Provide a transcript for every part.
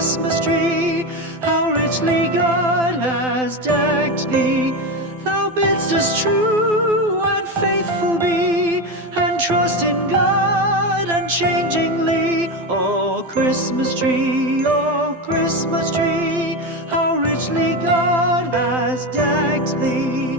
Christmas tree, how richly God has decked thee. Thou bidst us true and faithful be, and trust in God unchangingly. O Christmas tree, how richly God has decked thee.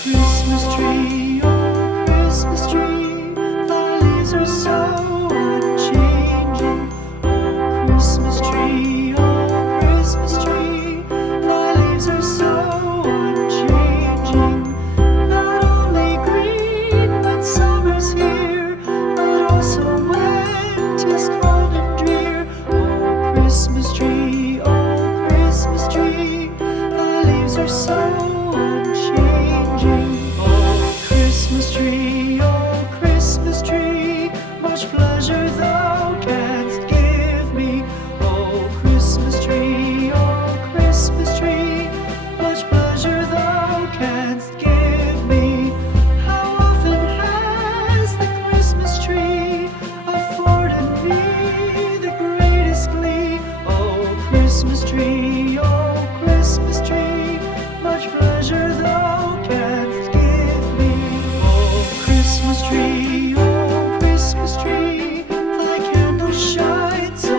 Christmas tree, oh Christmas tree, thy leaves are so unchanging. Oh Christmas tree, thy leaves are so unchanging. Not only green when summer's here, but also when 'tis cold and drear. Oh Christmas tree, thy leaves are so unchanging. Oh Christmas tree, much pleasure thou canst give me. Oh Christmas tree, much pleasure thou canst give me. How often has the Christmas tree afforded me the greatest glee? Oh Christmas tree, much pleasure thou canst give me. Oh Christmas tree, thy candles shine so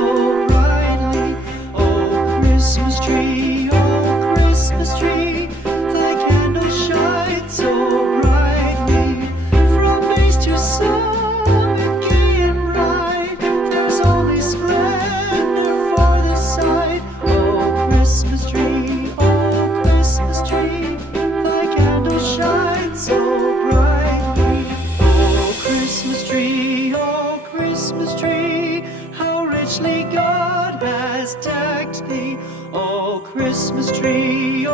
brightly. Oh Christmas tree, thy candles shine so brightly. From base to summit, gay and bright, there's only splendor for the sight. Oh Christmas tree, thy candles shine so brightly. Oh Christmas tree, how richly God has decked thee. Oh Christmas tree,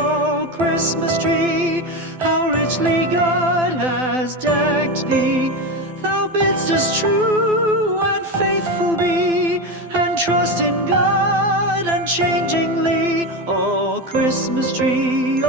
how richly God has decked thee. Thou bidst us true and faithful be, and trust in God unchangingly. Oh Christmas tree,